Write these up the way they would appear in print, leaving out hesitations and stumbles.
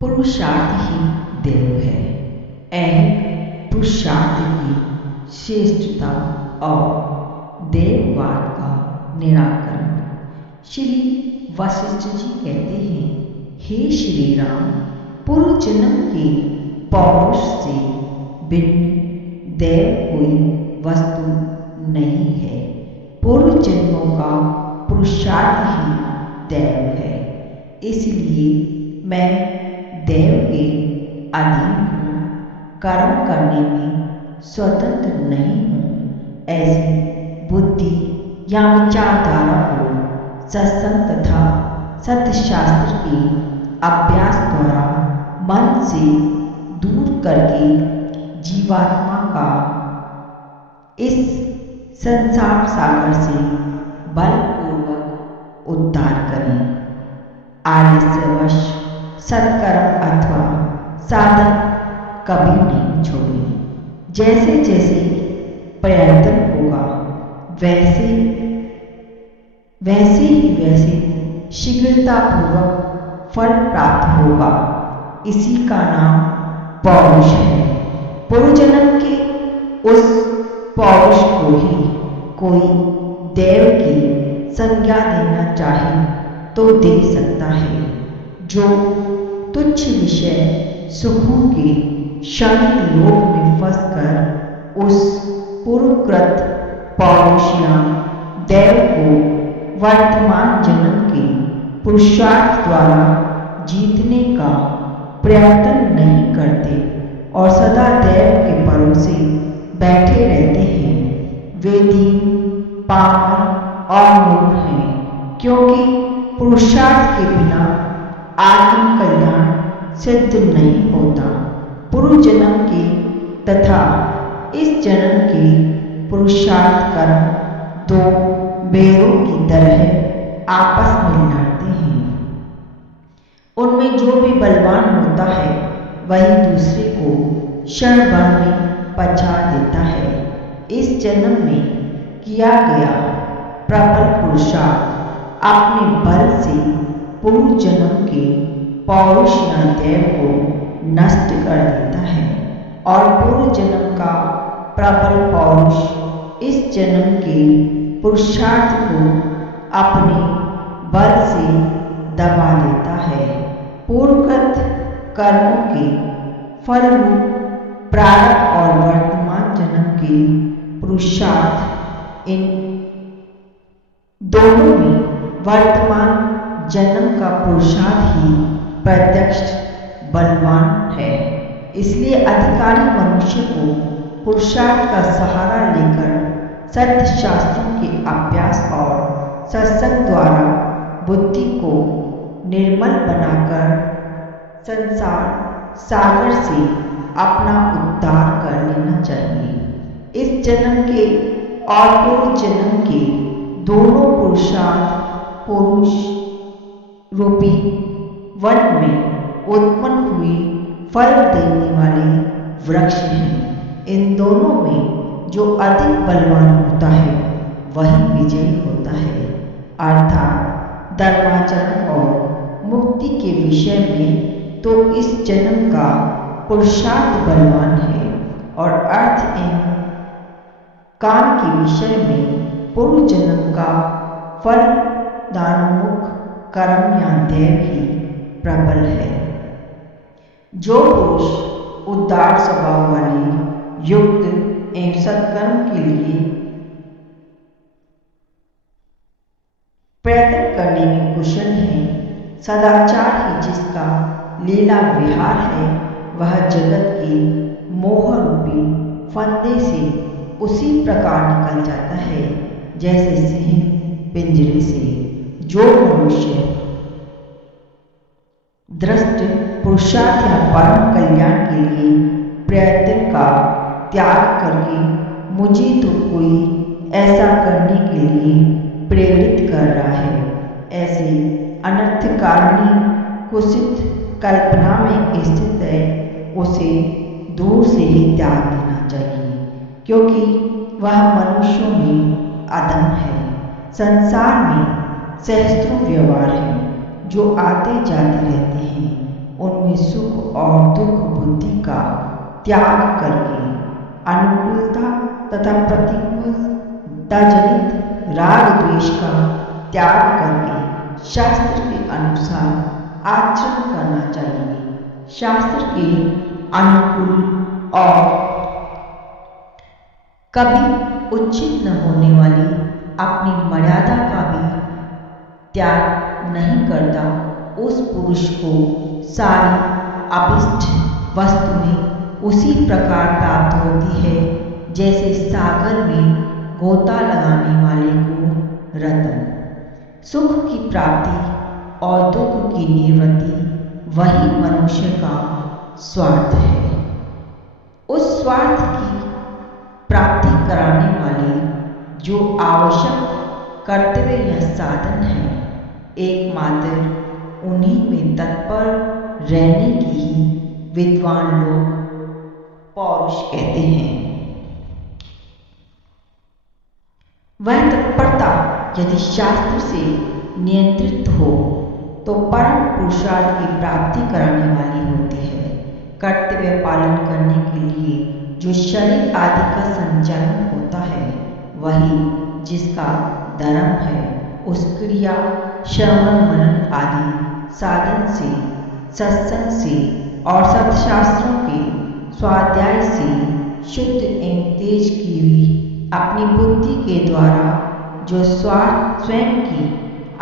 पुरुषार्थ ही देव है। ऐहिक पुरुषार्थ की श्रेष्ठता और देववाद का निराकरण। श्री वशिष्ठ जी कहते हैं, हे श्री राम, पूर्व जन्म के पौरुष से भिन्न देव कोई वस्तु नहीं है। पूर्व जन्मों का पुरुषार्थ ही देव है। इसलिए मैं देव के अधीन हूँ, कर्म करने में स्वतंत्र नहीं हूँ। ऐसी बुद्धि या विचारधारा को सत्संग तथा सत्यशास्त्र के अभ्यास द्वारा मन से दूर करके जीवात्मा का इस संसार सागर से बलपूर्वक उद्धार करें। आलस्यवश सत्कर्म अथवा साधन कभी नहीं छोड़ें। जैसे जैसे प्रयत्न होगा वैसे शीघ्रतापूर्वक फल प्राप्त होगा। इसी का नाम पौरुष है। पूर्व जन्म के उस पौरुष को ही कोई देव की संज्ञा देना चाहे तो दे सकता है। जो तुच्छ विषय सुखों के क्षणिक लोभ में फंसकर उस पूर्वकृत पौरुष या देव को वर्तमान जन्म के पुरुषार्थ द्वारा जीतने का प्रयत्न नहीं करते और सदा देव के भरोसे बैठे रहते हैं, वे दीन, पामर और मूढ़ हैं। क्योंकि पुरुषार्थ के बिना आत्म कल्याण सिद्ध नहीं होता। पूर्व जन्म के तथा इस जन्म के पुरुषार्थ कर्म दो बेरों की तरह आपस में लड़ते हैं। उनमें जो भी बलवान होता है वही दूसरे को क्षण भर में पछा देता है। इस जन्म में किया गया प्रबल पुरुषार्थ अपने बल से पूर्व जन्म के पौरुष या देव को नष्ट कर देता है और पूर्व जन्म का प्रबल पौरुष इस जन्म के पुरुषार्थ को अपने बल से दबा देता है। पूर्वकृत कर्मों के फलरूप प्रारब्ध और वर्तमान जन्म के पुरुषार्थ, इन दोनों में वर्तमान जन्म का पुरुषार्थ ही प्रत्यक्ष बलवान है। इसलिए अधिकारी मनुष्य को पुरुषार्थ का सहारा लेकर सत्य शास्त्रों के अभ्यास और सत्संग द्वारा बुद्धि को निर्मल बनाकर संसार सागर से अपना उद्धार कर लेना चाहिए। इस जन्म के और पूर्व जन्म के दोनों पुरुषार्थ पुरुष रूपी वन में उत्पन्न हुए फल देने वाले वृक्ष हैं। इन दोनों में जो अधिक बलवान होता है वही विजयी होता है। अर्थात धर्माचरण और मुक्ति के विषय में तो इस जन्म का पुरुषार्थ बलवान है और अर्थ एवं काम के विषय में पूर्व जन्म का फल दानोन्मुख कर्म या देव ही प्रबल है। जो पुरुष उदार स्वभाव वाले युक्त एवं सत्कर्म के लिए प्रयत्न करने में कुशल है, सदाचार ही जिसका लीला विहार है, वह जगत के मोह रूपी फंदे से उसी प्रकार निकल जाता है जैसे सिंह पिंजरे से। जो मनुष्य दृष्ट पुरुषार्थ या परम कल्याण के लिए प्रयत्न का त्याग करके मुझे तो कोई ऐसा करने के लिए प्रेरित कर रहा है, ऐसे अनर्थकारिणी कुत्सित कल्पना में स्थित है, उसे दूर से ही त्याग देना चाहिए। क्योंकि वह मनुष्यों में अधम है। संसार में सहस्त्रों व्यवहार हैं जो आते जाते रहते हैं, उनमें उन्हें सुख और दुख बुद्धि का त्याग करके अनुकूलता तथा प्रतिकूलता जनित राग द्वेष का त्याग करके शास्त्र के अनुसार आचरण करना चाहिए। शास्त्र के अनुकूल और कभी उचित न होने वाली अपनी मर्यादा का भी त्याग नहीं करता, उस पुरुष को सारी अभिष्ट वस्तुएं उसी प्रकार प्राप्त होती है जैसे सागर में गोता लगाने वाले को रतन। सुख की प्राप्ति और दुख की निवृत्ति वही मनुष्य का स्वार्थ है। उस स्वार्थ की प्राप्ति कराने वाले जो आवश्यक कर्तव्य या साधन है, एकमात्र उन्हीं में तत्पर रहने की ही विद्वान लोग पौरुष कहते हैं। वह तत्परता यदि शास्त्र से नियंत्रित हो तो परम पुरुषार्थ की प्राप्ति कराने वाली होती है। कर्तव्य पालन करने के लिए जो शरीर आदि का संचालन होता है, वही जिसका धर्म है, उस क्रिया श्रवण मनन आदि साधन से, सत्संग से और सत्शास्त्रों के स्वाध्याय से शुद्ध एवं तेज की हुई अपनी बुद्धि के द्वारा जो स्वयं की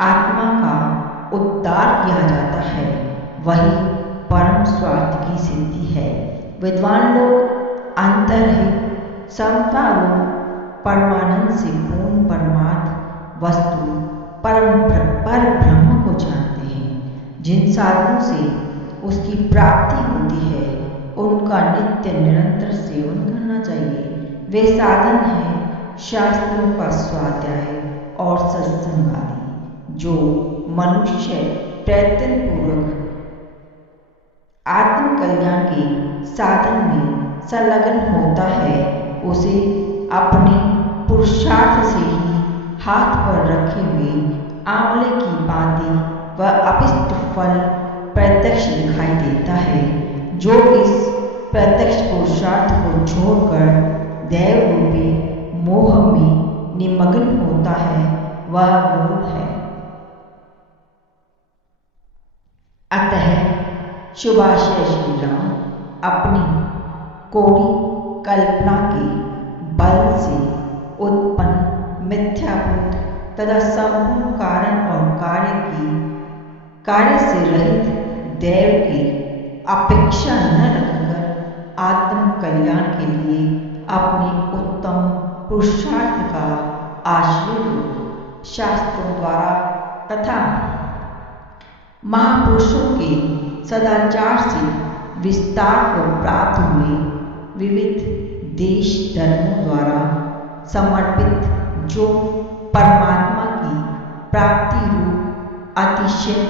आत्मा का उद्धार किया जाता है, वही परम स्वार्थ की सिद्धि है। विद्वान लोग अंतर्हित समता रूप परमानंद से पूर्ण परमार्थ वस्तु पर ब्रह्म को जानते हैं। जिन साधनों से उसकी प्राप्ति होती है, उनका नित्य निरंतर सेवन करना चाहिए। वे साधन हैं शास्त्रों का स्वाध्याय और सत्संग आदि। जो मनुष्य प्रयत्नपूर्वक आत्म कल्याण के साधन में संलग्न होता है, उसे अपने पुरुषार्थ से ही हाथ पर रखे हुए आंवले की भांति वह अभिष्ट फल प्रत्यक्ष दिखाई देता है। जो इस प्रत्यक्ष पुरुषार्थ को छोड़कर दैव रूपी मोह में निमग्न होता है, वह मूढ़ है। अतः शुभाशय श्री राम अपनी कोरी कल्पना के बल से उत्पन्न मिथ्याभूत तथा संपूर्ण कारण और कार्य से रहित दैव की अपेक्षा न रखकर आत्म कल्याण के लिए अपने उत्तम पुरुषार्थ का आश्रय लो। शास्त्रों द्वारा तथा महापुरुषों के सदाचार से विस्तार को प्राप्त हुए विविध देश धर्मों द्वारा समर्पित जो परमात्मा की प्राप्ति रूप अतिशय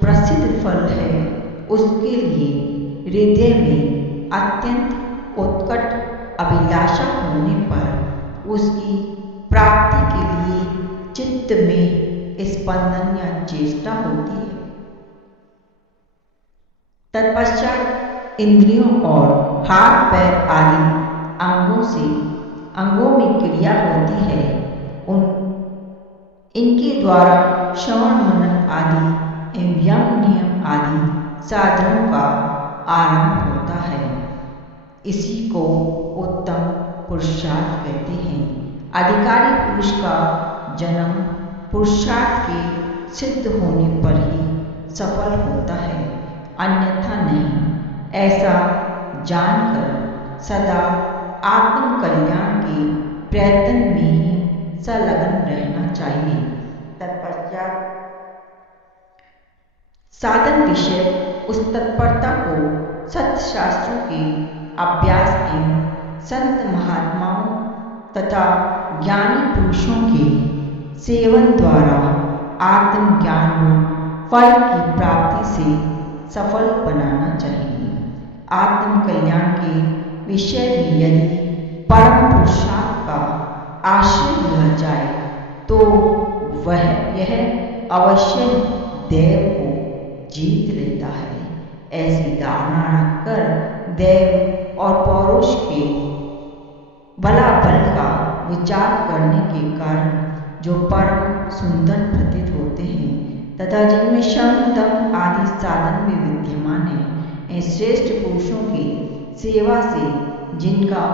प्रसिद्ध फल है, उसके लिए हृदय में अत्यंत उत्कट अभिलाषा होने पर उसकी प्राप्ति के लिए चित्त में स्पंदन या चेष्टा होती है। तत्पश्चात इंद्रियों और हाथ पैर आदि अंगों में क्रिया होती है। इनके द्वारा श्रवण मनन आदि एवं यम नियम आदि साधनों का आरंभ होता है। इसी को उत्तम पुरुषार्थ कहते हैं। अधिकारी पुरुष का जन्म पुरुषार्थ के सिद्ध होने पर ही सफल होता है, अन्यथा नहीं। ऐसा जानकर सदा आत्म कल्याण के प्रयत्न में ही संलग्न रहना चाहिए। तत्पश्चात साधन विषय उस तत्परता को सत्शास्त्रों के अभ्यास एवं संत महात्माओं तथा ज्ञानी पुरुषों के सेवन द्वारा आत्मज्ञान में फल की प्राप्ति से सफल बनाना चाहिए। आत्म कल्याण के विषय में यदि परम पुरुषार्थ का आश्रय लिया जाए तो वह यह अवश्य देव को जीत लेता है। ऐसी धारणा रखकर दैव और पौरुष के बलाबल का विचार करने के कारण जो परम सुंदर प्रतीत होते हैं तथा जिनमें श्रम दम आदि साधन भी विद्यमान है, इन श्रेष्ठ पुरुषों की सेवा से जिनका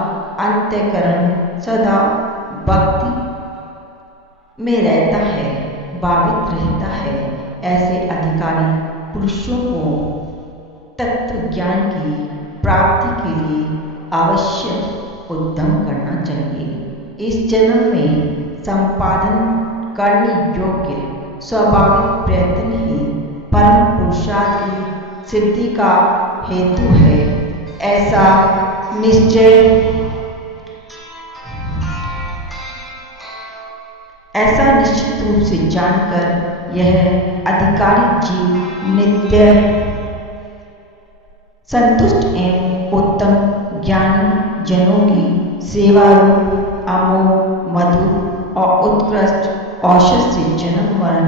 अंतःकरण सदा भक्ति में रहता है, भावित रहता है, ऐसे अधिकारी पुरुषों को तत्व ज्ञान की प्राप्ति के लिए अवश्य उद्यम करना चाहिए। इस जन्म में संपादन करने योग्य स्वाभाविक प्रयत्न ही परम पुरुषार्थ की सिद्धि का हेतु है, ऐसा निश्चित रूप से जानकर यह अधिकारी जीव नित्य संतुष्ट एवं उत्तम ज्ञानी जनों की सेवा रूप अमोघ मधुर और उत्कृष्ट औषध से जन्म मरण